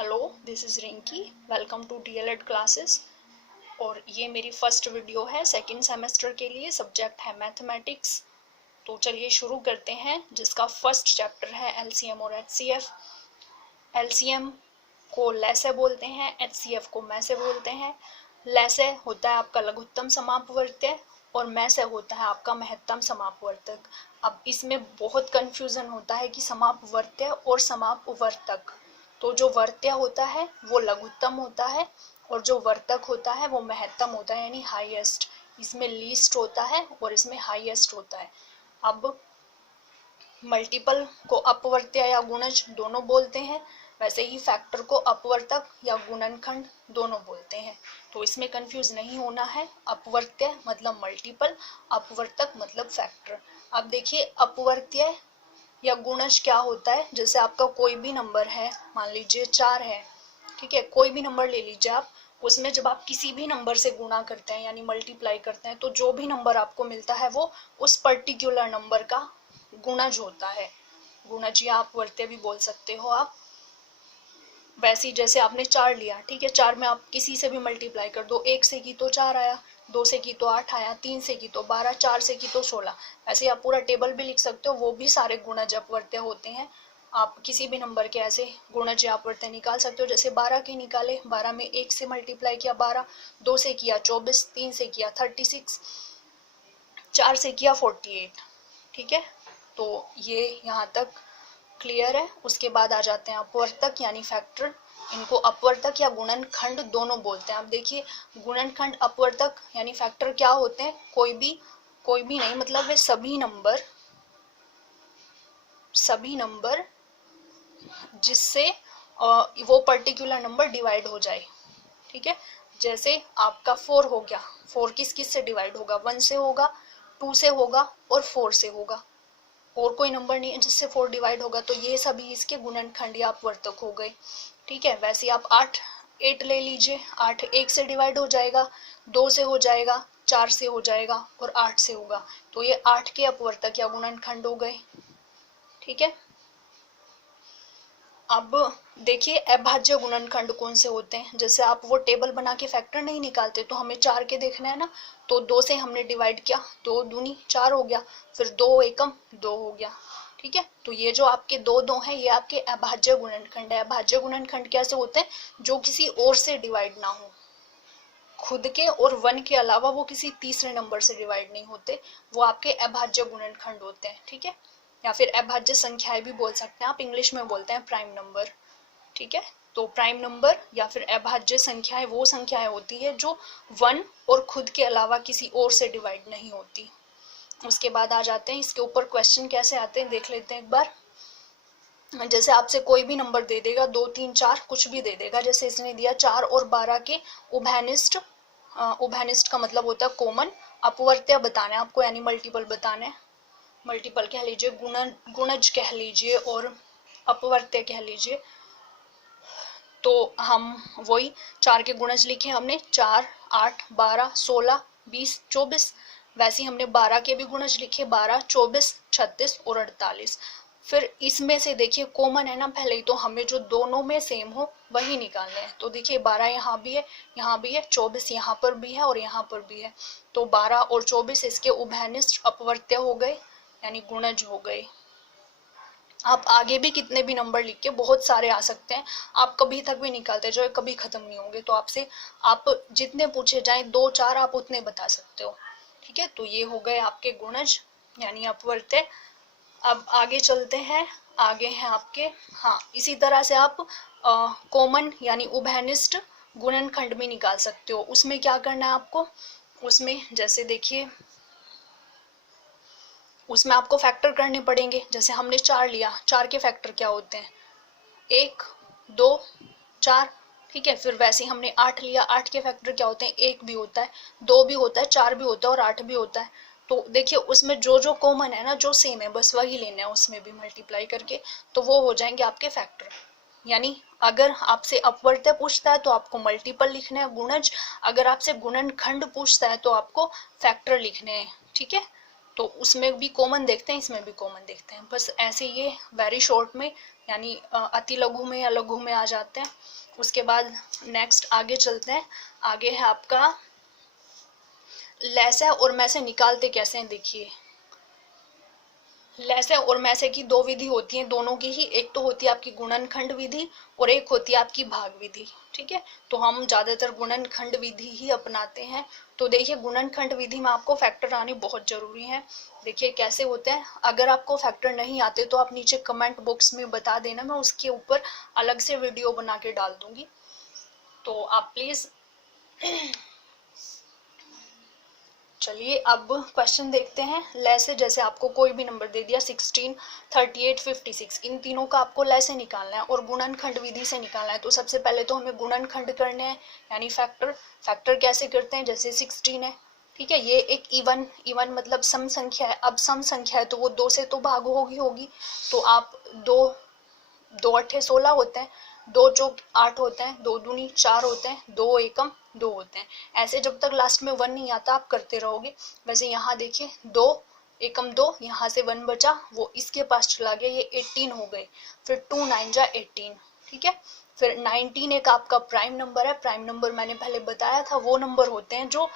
Hello, this is Rinki. Welcome to DElEd classes. और ये मेरी फर्स्ट वीडियो है सेकंड सेमेस्टर के लिए। सब्जेक्ट है मैथमेटिक्स। तो चलिए शुरू करते हैं, जिसका फर्स्ट चैप्टर है एलसीएम और एचसीएफ। एलसीएम को लैसे बोलते हैं, एचसीएफ को मैं से बोलते हैं। लैसे होता है आपका लघुत्तम समापवर्त्य और मैं से होता है आपका महत्तम समापवर्तक। अब इसमें बहुत कंफ्यूजन होता है कि समापवर्त्य और समापवर्तक। तो जो वर्त्य होता है वो लघुत्तम होता है और जो वर्तक होता है वो महत्तम होता है, यानी हाईएस्ट। इसमें लीस्ट होता है और इसमें हाईएस्ट होता है। अब मल्टीपल को अपवर्त्य या गुणज दोनों बोलते हैं, वैसे ही फैक्टर को अपवर्तक या गुणनखंड दोनों बोलते हैं। तो इसमें कंफ्यूज नहीं होना है। अपवर्त्य मतलब मल्टीपल, अपवर्तक मतलब फैक्टर। अब देखिए अपवर्त्य या गुणज क्या होता है। जैसे आपका कोई भी नंबर है, मान लीजिए 4 है, ठीक है, कोई भी नंबर ले लीजिए आप। उसमें जब आप किसी भी नंबर से गुणा करते हैं यानी मल्टीप्लाई करते हैं, तो जो भी नंबर आपको मिलता है वो उस पर्टिकुलर नंबर का गुणज होता है। गुणज या अपवर्त्य भी बोल सकते हो आप। वैसे ही जैसे आपने 4 लिया, ठीक है, 4 में आप किसी से भी मल्टीप्लाई कर दो। 1 से की तो 4 आया, 2 से की तो 8 आया, 3 से की तो 12, 4 से की तो 16। ऐसे आप पूरा टेबल भी लिख सकते हो, वो भी सारे गुणज अपवर्त्य होते हैं। आप किसी भी नंबर के ऐसे गुणज या अपवर्त्य निकाल सकते हो। जैसे 12 के निकाले, 12 में 1 से मल्टीप्लाई किया 12, 2 से किया 24, 3 से किया 36, 4 से किया 48, ठीक है। तो ये यहाँ तक क्लियर है। उसके बाद आ जाते हैं अपवर्तक यानी फैक्टर। इनको अपवर्तक या गुणनखंड दोनों बोलते हैं। अब देखिए गुणनखंड अपवर्तक यानी फैक्टर क्या होते हैं। कोई भी नहीं, मतलब वे सभी नंबर जिससे वो पर्टिकुलर नंबर डिवाइड हो जाए, ठीक है। जैसे आपका 4 हो गया, 4 किस किस से डिवाइड होगा, 1 से होगा, 2 से होगा और 4 से होगा। और कोई नंबर नहीं है जिससे 4 डिवाइड होगा, तो ये सभी इसके गुणनखंड या अपवर्तक हो गए, ठीक है। वैसे आप 8 ले लीजिए। 8 1 से डिवाइड हो जाएगा, 2 से हो जाएगा, 4 से हो जाएगा और 8 से होगा। तो ये 8 के अपवर्तक या गुणनखंड हो गए, ठीक है। अब देखिए अभाज्य गुणनखंड कौन से होते हैं। जैसे आप वो टेबल बना के फैक्टर नहीं निकालते, तो हमें 4 के देखना है ना। तो 2 से हमने डिवाइड किया, 2 दूनी 4 हो गया, फिर 2 एकम 2 हो गया, ठीक है। तो ये जो आपके 2 है ये आपके अभाज्य गुणनखंड है। अभाज्य गुणनखंड कैसे होते हैं, जो किसी और से डिवाइड ना हो। खुद के और 1 के अलावा वो किसी तीसरे नंबर से डिवाइड नहीं होते, वो आपके अभाज्य गुणनखंड होते हैं, ठीक है। या फिर अभाज्य संख्याएं भी बोल सकते हैं आप, इंग्लिश में बोलते हैं प्राइम नंबर, ठीक है। तो प्राइम नंबर या फिर अभाज्य संख्याएं वो संख्याएं होती है जो 1 और खुद के अलावा किसी और से डिवाइड नहीं होती। उसके बाद आ जाते हैं इसके ऊपर क्वेश्चन कैसे आते हैं, देख लेते हैं एक बार। जैसे आपसे कोई भी नंबर दे देगा, 2 3 4 कुछ भी दे देगा। जैसे इसने दिया 4 और 12 के उभयनिष्ठ। उभयनिष्ठ का मतलब होता है कॉमन। अपवर्त्य बताना है आपको, यानी मल्टीपल बताना है। मल्टीपल कह लीजिए, गुणज कह लीजिए और अपवर्त्य कह लीजिए। तो हम वही 4 के गुणज लिखे हमने, 4 8 12 16 20 24। वैसे ही हमने 12 के भी गुणज लिखे, 12 24 36 और 48। फिर इसमें से देखिए कॉमन है ना पहले ही, तो हमें जो दोनों में सेम हो वही निकालने हैं। तो देखिए 12 यहाँ भी है, यहाँ भी है, 24 यहाँ पर भी है और यहाँ पर भी है। तो 12 और 24 इसके उभयनिष्ठ अपवर्त्य हो गए, यानी गुणज हो गए। आप आगे भी कितने भी नंबर लिख के बहुत सारे आ सकते हैं, आप कभी तक भी निकालते जाओ, कभी खत्म नहीं होंगे। तो आपसे आप जितने पूछे जाएं 2 4 आप उतने बता सकते हो, ठीक है। तो ये हो गए आपके गुणज यानी अपवर्त्य। अब आगे चलते हैं, आगे हैं आपके, हाँ, इसी तरह से आप कॉमन यानी उभयनिष्ठ गुणनखंड भी निकाल सकते हो। उसमें क्या करना है आपको, उसमें जैसे देखिए उसमें आपको फैक्टर करने पड़ेंगे। जैसे हमने 4 लिया, 4 के फैक्टर क्या होते हैं, 1 2 4, ठीक है। फिर वैसे ही हमने 8 लिया, 8 के फैक्टर क्या होते हैं, 1 भी होता है, 2 भी होता है, 4 भी होता है और 8 भी होता है। तो देखिए उसमें जो जो कॉमन है ना, जो सेम है, बस वही लेना है उसमें भी मल्टीप्लाई करके, तो वो हो जाएंगे आपके फैक्टर। यानी अगर आपसे अपवर्त्य पूछता है तो आपको मल्टीपल लिखना है गुणज, अगर आपसे गुणनखंड पूछता है तो आपको फैक्टर लिखने हैं, ठीक है। तो उसमें भी कॉमन देखते हैं, इसमें भी कॉमन देखते हैं। बस ऐसे ये वेरी शॉर्ट में यानी अति लघु में या लघु में आ जाते हैं। उसके बाद नेक्स्ट आगे चलते हैं। आगे है आपका लैसे और मैसे निकालते कैसे हैं। देखिए लैसे और मैसे की दो विधि होती है, दोनों की ही। एक तो होती है आपकी गुणनखंड विधि और एक होती है आपकी भाग विधि। ठीक है, तो हम ज्यादातर गुणनखंड विधि ही अपनाते हैं। तो देखिए गुणनखंड विधि में आपको फैक्टर आने बहुत जरूरी है। देखिए कैसे होते हैं, अगर आपको फैक्टर नहीं आते तो आप नीचे कमेंट बॉक्स में बता देना, मैं उसके ऊपर अलग से वीडियो बना के डाल दूंगी। तो आप प्लीज चलिए अब क्वेश्चन देखते हैं। लैसे जैसे आपको कोई भी नंबर दे दिया 16, 38, 56, इन तीनों का आपको लैसे निकालना है और गुणनखंड विधि से निकालना है। तो सबसे पहले तो हमें गुणनखंड करने हैं यानी फैक्टर। फैक्टर कैसे करते हैं, जैसे 16 है, ठीक है, ये एक इवन मतलब सम संख्या है। अब सम संख्या है तो वो 2 से तो भाग होगी। तो आप 2 अट्ठे 16 होते हैं, 2 चौक 8 होते हैं, 2 दूनी 4 होते हैं, 2 एकम 2 होते हैं। ऐसे जब तक लास्ट में 1 नहीं आता आप करते रहोगे। वैसे यहाँ देखिए 2 एकम 2, यहाँ से 1 बचा, वो इसके पास चला गया, ये 18 हो गए। फिर 2 9 जा 18, ठीक है। फिर 19 एक आपका प्राइम नंबर है। प्राइम नंबर मैंने पहले बताया था, वो नंबर होते हैं जो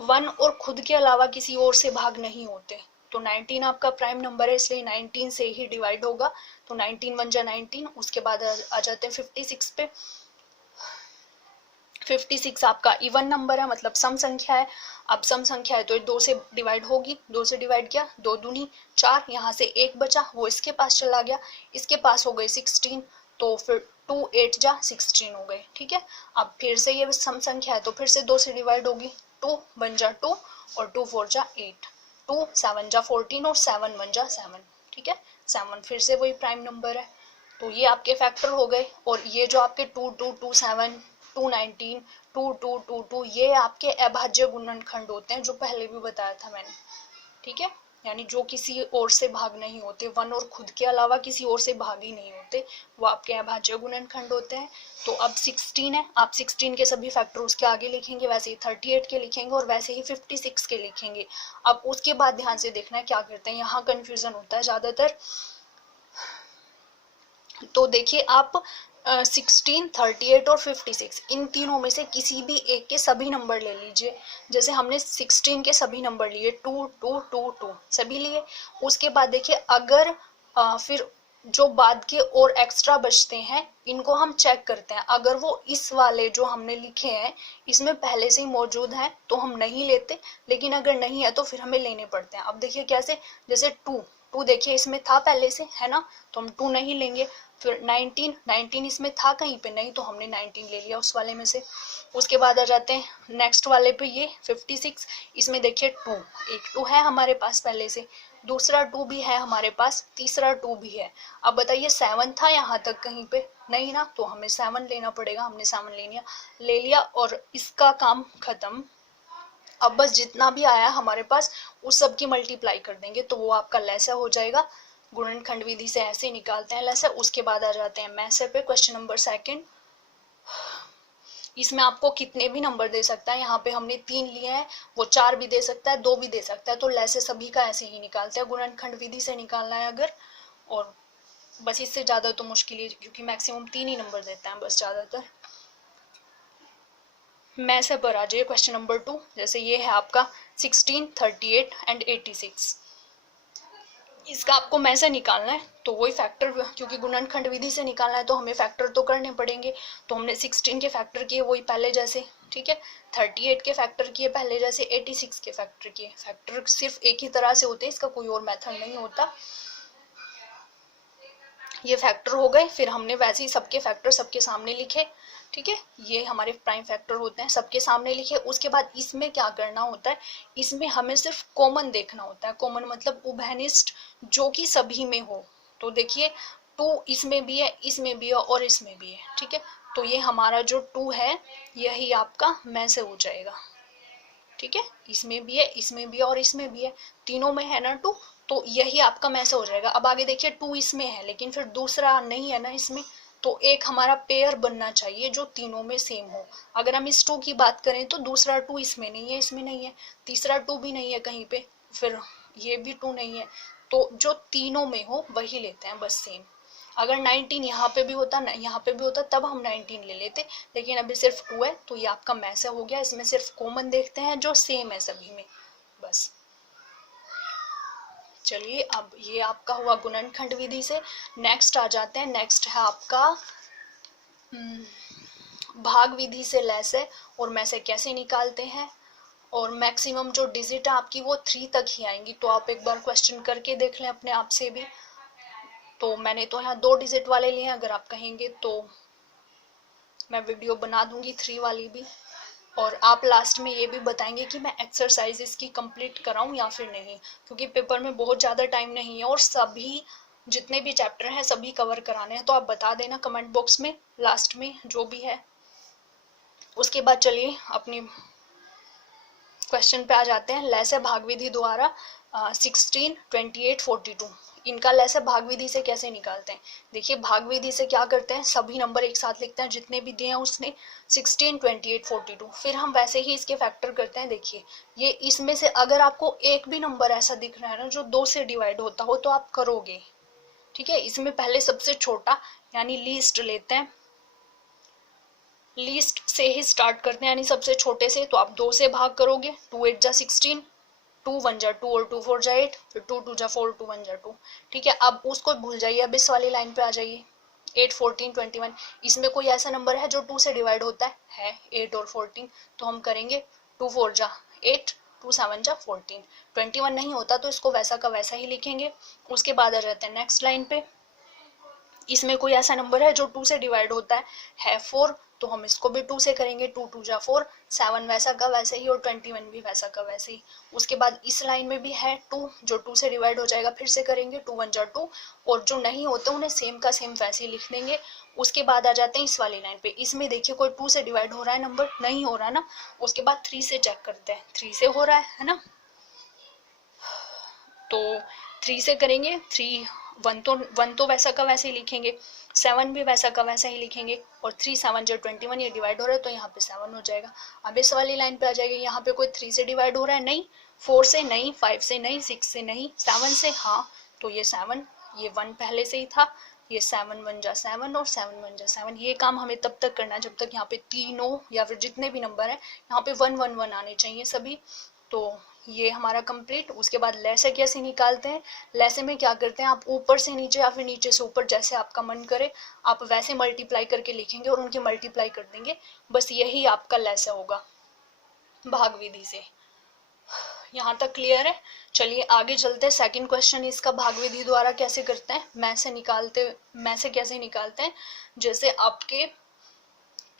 1 और खुद के अलावा किसी और से भाग नहीं होते। तो 19 आपका प्राइम नंबर है, इसलिए 19 से ही डिवाइड होगा। तो 19 1 जा 19। उसके बाद आ जाते हैं 56 पे। 56 आपका इवन नंबर है, मतलब सम संख्या है। अब सम संख्या है तो 2 से डिवाइड होगी, 2 से डिवाइड किया, 2 दूनी 4, यहाँ से 1 बचा, वो इसके पास चला गया, इसके पास हो गए 16। तो फिर 2 8 जा 16 हो गए, ठीक है। अब फिर से ये सम संख्या है तो फिर से 2 से डिवाइड होगी, 2 1 जा 2 और 2 4 जा 8, 2 7 जा 14 और 7 1 जा 7, ठीक है। 7 फिर से वही प्राइम नंबर है। तो ये आपके फैक्टर हो गए। और ये जो आपके 2 2 2 7 2 19 2 2 2 2 ये आपके अभाज्य गुणनखंड होते हैं, जो पहले भी बताया था मैंने, ठीक है। यानी जो किसी और से भाग नहीं होते, 1 और खुद के अलावा किसी और से भाग ही नहीं होते, वो आपके अभाज्य गुणनखंड होते हैं। तो अब 16 है, आप 16 के सभी फैक्टर उसके आगे लिखेंगे, वैसे ही 38 के लिखेंगे और वैसे ही 56 के लिखेंगे। अब उसके बाद ध्यान से देखना है क्या करते हैं, यहाँ कंफ्यूजन होता है ज्यादातर। तो देखिए आप 16, 38 और 56 इन तीनों में से किसी भी एक के सभी नंबर ले लीजिए। जैसे हमने 16 के सभी नंबर लिए, 2 2 2 2 सभी लिए। उसके बाद देखिए अगर फिर जो बाद के और एक्स्ट्रा बचते हैं इनको हम चेक करते हैं। अगर वो इस वाले जो हमने लिखे हैं इसमें पहले से ही मौजूद हैं तो हम नहीं लेते, लेकिन अगर नहीं है तो फिर हमें लेने पड़ते हैं। अब देखिए कैसे, जैसे 2 देखिए इसमें था पहले से, है ना, तो हम 2 नहीं लेंगे। फिर 19 इसमें था कहीं पे, नहीं, तो हमने 19 ले लिया उस वाले में से। उसके बाद आ जाते हैं नेक्स्ट वाले पे, ये 56, इसमें देखिए 2, एक 2 है हमारे पास पहले से, दूसरा 2 भी है हमारे पास, तीसरा 2 भी है। अब बताइए 7 था यहाँ तक कहीं पे, नहीं ना, तो हमें 7 लेना पड़ेगा। हमने 7 ले लिया और इसका काम खत्म। अब बस जितना भी आया हमारे पास उस सब की मल्टीप्लाई कर देंगे तो वो आपका लैसा हो जाएगा। गुणनखंड विधि से ऐसे निकालते हैं लैसा। उसके बाद आ जाते हैं मैसे पे, क्वेश्चन नंबर 2। इसमें आपको कितने भी नंबर दे सकता है, यहाँ पे हमने 3 लिए हैं, वो 4 भी दे सकता है, 2 भी दे सकता है। तो लैसे सभी का ऐसे ही निकालते हैं, गुणनखंड विधि से निकालना है अगर। और बस इससे ज्यादा तो मुश्किल है क्योंकि मैक्सिमम 3 ही नंबर देता है बस ज्यादातर। मैसे पर आ जाइए क्वेश्चन नंबर 2। जैसे ये है आपका 16, 38 एंड 86। इसका आपको मैसे निकालना है तो वही फैक्टर, क्योंकि गुणनखंड विधि से निकालना है तो हमें फैक्टर तो करने पड़ेंगे। तो हमने 16 के फैक्टर किए वही पहले जैसे, ठीक है, 38 के फैक्टर किए पहले जैसे, 86 के फैक्टर किए। फैक्टर सिर्फ एक ही तरह से होते हैं, इसका कोई और मेथड नहीं होता। ये फैक्टर हो गए। फिर हमने वैसे ही सबके फैक्टर सबके सामने लिखे, ठीक है, ये हमारे प्राइम फैक्टर होते हैं, सबके सामने लिखे। उसके बाद इसमें क्या करना होता है, इसमें हमें सिर्फ कॉमन देखना होता है। कॉमन मतलब उभयनिष्ठ, जो कि सभी में हो। तो देखिए 2 इसमें भी है, इसमें भी है और इसमें भी है, ठीक है। तो ये हमारा जो 2 है यही आपका में से हो जाएगा, ठीक है। इसमें भी है, इसमें भी है और इसमें भी है, तीनों में है ना 2, तो यही आपका में से हो जाएगा। अब आगे देखिए 2 इसमें है लेकिन फिर दूसरा नहीं है ना इसमें, तो एक हमारा पेयर बनना चाहिए जो तीनों में सेम हो। अगर हम इस 2 की बात करें तो दूसरा 2 इसमें नहीं है, इसमें नहीं है, तीसरा 2 भी नहीं है कहीं पे, फिर ये भी 2 नहीं है, तो जो तीनों में हो वही लेते हैं बस सेम। अगर 19 यहाँ पे भी होता, यहाँ पे भी होता, तब हम 19 ले लेते, लेकिन अभी सिर्फ 2 है, तो ये आपका मैसे हो गया। इसमें सिर्फ कॉमन देखते हैं जो सेम है सभी में, बस। चलिए, अब ये आपका हुआ गुणनखंड विधि से। नेक्स्ट आ जाते हैं, नेक्स्ट है आपका भाग विधि से लैसे और मैसे कैसे निकालते हैं। और मैक्सिमम जो डिजिट है आपकी वो 3 तक ही आएंगी, तो आप एक बार क्वेश्चन करके देख लें अपने आप से भी। तो मैंने तो यहाँ 2 डिजिट वाले लिए हैं, अगर आप कहेंगे तो मैं वीडियो बना दूंगी 3 वाली भी। और आप लास्ट में ये भी बताएंगे कि मैं एक्सरसाइज इसकी कंप्लीट कराऊं या फिर नहीं, क्योंकि पेपर में बहुत ज़्यादा टाइम नहीं है और सभी जितने भी चैप्टर हैं सभी कवर कराने हैं। तो आप बता देना कमेंट बॉक्स में लास्ट में जो भी है। उसके बाद चलिए अपनी क्वेश्चन पे आ जाते हैं। लैसे भाग विधि द्वारा 16, 28, 42 इनका लैसे भाग विधि से कैसे निकालते हैं। देखिए, भाग विधि से क्या करते हैं, सभी नंबर एक साथ लिखते हैं जितने भी दिए हैं उसने, 16, 28, 42। फिर हम वैसे ही इसके फैक्टर करते हैं। देखिए, ये इसमें से अगर आपको एक भी नंबर ऐसा दिख रहा है ना जो 2 से डिवाइड होता हो तो आप करोगे, ठीक है। इसमें पहले सबसे छोटा यानी लीस्ट लेते हैं, लीस्ट से ही स्टार्ट करते हैं यानी सबसे छोटे से। तो आप 2 से भाग करोगे, 2 8 जा 16, 2 1 जा 2 और 2 4 जा 8, फिर 2 2 जा 4, 2 1 जा 2, ठीक है। अब उसको भूल जाइए, अब इस वाली लाइन पे आ जाइए। 8, 14, 21 इसमें कोई ऐसा नंबर है जो 2 से डिवाइड होता है 8 और 14, तो हम करेंगे 2 4 जा 8, 2 7 जा 14। 21 नहीं होता तो इसको वैसा का वैसा ही लिखेंगे। उसके बाद आ जाते हैं नेक्स्ट लाइन पे। इसमें कोई ऐसा नंबर है जो 2 से डिवाइड होता है 4, तो हम इसको भी 2 से करेंगे, 2 2 जा 4, 7 वैसा का वैसे ही और 21 भी वैसा का वैसे ही। उसके बाद इस लाइन में भी है 2 जो 2 से डिवाइड हो जाएगा, फिर से करेंगे 2 1 जा 2, और जो नहीं होता उन्हें सेम का सेम वैसे ही लिख देंगे। उसके बाद आ जाते हैं इस वाली लाइन पे। इसमें देखिए कोई 2 से डिवाइड हो रहा है नंबर, नहीं हो रहा ना। उसके बाद 3 से चेक करते हैं, 3 से हो रहा है ना, तो 3 से करेंगे। 3 1 तो वैसा का वैसे ही लिखेंगे, 7 भी वैसा का वैसा ही लिखेंगे, और 3 7 जो 21 ये डिवाइड हो रहा है तो यहाँ पे 7 हो जाएगा। अब इस वाली लाइन पे आ जाएगा, यहाँ पे कोई 3 से डिवाइड हो रहा है, नहीं, 4 से नहीं, 5 से नहीं, 6 से नहीं, 7 से हाँ, तो ये 7, ये 1 पहले से ही था, ये 7 1 जा 7 और 7 1 जा 7। ये काम हमें तब तक करना है जब तक यहाँ पे तीनों या फिर जितने भी नंबर है यहाँ पे 1 1 1 आने चाहिए सभी। तो ये हमारा कंप्लीट। उसके बाद लैसे कैसे निकालते हैं। लैसे में क्या करते हैं, आप ऊपर से नीचे या फिर नीचे से ऊपर, जैसे आपका मन करे आप वैसे मल्टीप्लाई करके लिखेंगे और उनके मल्टीप्लाई कर देंगे, बस यही आपका लैसे होगा भाग विधि से। यहाँ तक क्लियर है। चलिए आगे चलते हैं। सेकंड क्वेश्चन इसका भाग विधि द्वारा कैसे करते हैं, मैसे कैसे निकालते हैं। जैसे आपके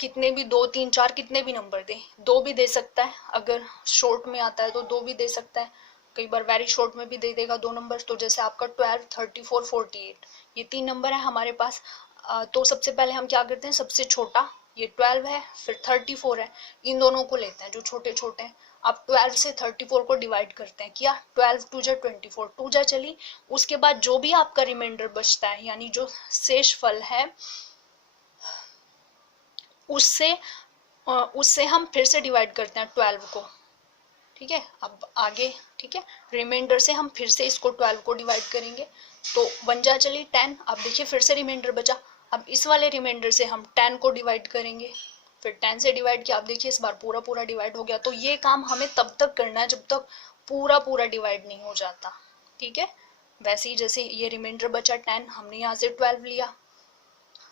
कितने भी 2 3 4 कितने भी नंबर दे, 2 भी दे सकता है, अगर शॉर्ट में आता है तो 2 भी दे सकता है, कई बार वेरी शॉर्ट में भी दे देगा 2 नंबर। तो जैसे आपका 12 34 48 ये 3 नंबर है हमारे पास। तो सबसे पहले हम क्या करते हैं, सबसे छोटा ये 12 है, फिर 34 है, इन दोनों को लेते हैं जो छोटे छोटे हैं। आप 12 से 34 को डिवाइड करते हैं, किया 12 2 जा 24, 2 जा चली। उसके बाद जो भी आपका रिमाइंडर बचता है यानी जो शेष फल है उससे हम फिर से डिवाइड करते हैं 12 को, ठीक है। अब आगे, ठीक है, रिमाइंडर से हम फिर से इसको 12 को डिवाइड करेंगे, तो 1 जा चली 10। अब देखिए फिर से रिमाइंडर बचा, अब इस वाले रिमाइंडर से हम 10 को डिवाइड करेंगे, फिर 10 से डिवाइड किया। अब देखिए इस बार पूरा पूरा डिवाइड हो गया। तो ये काम हमें तब तक करना है जब तक पूरा पूरा डिवाइड नहीं हो जाता, ठीक है। वैसे ही जैसे ये रिमाइंडर बचा 10, हमने यहाँ से 12 लिया,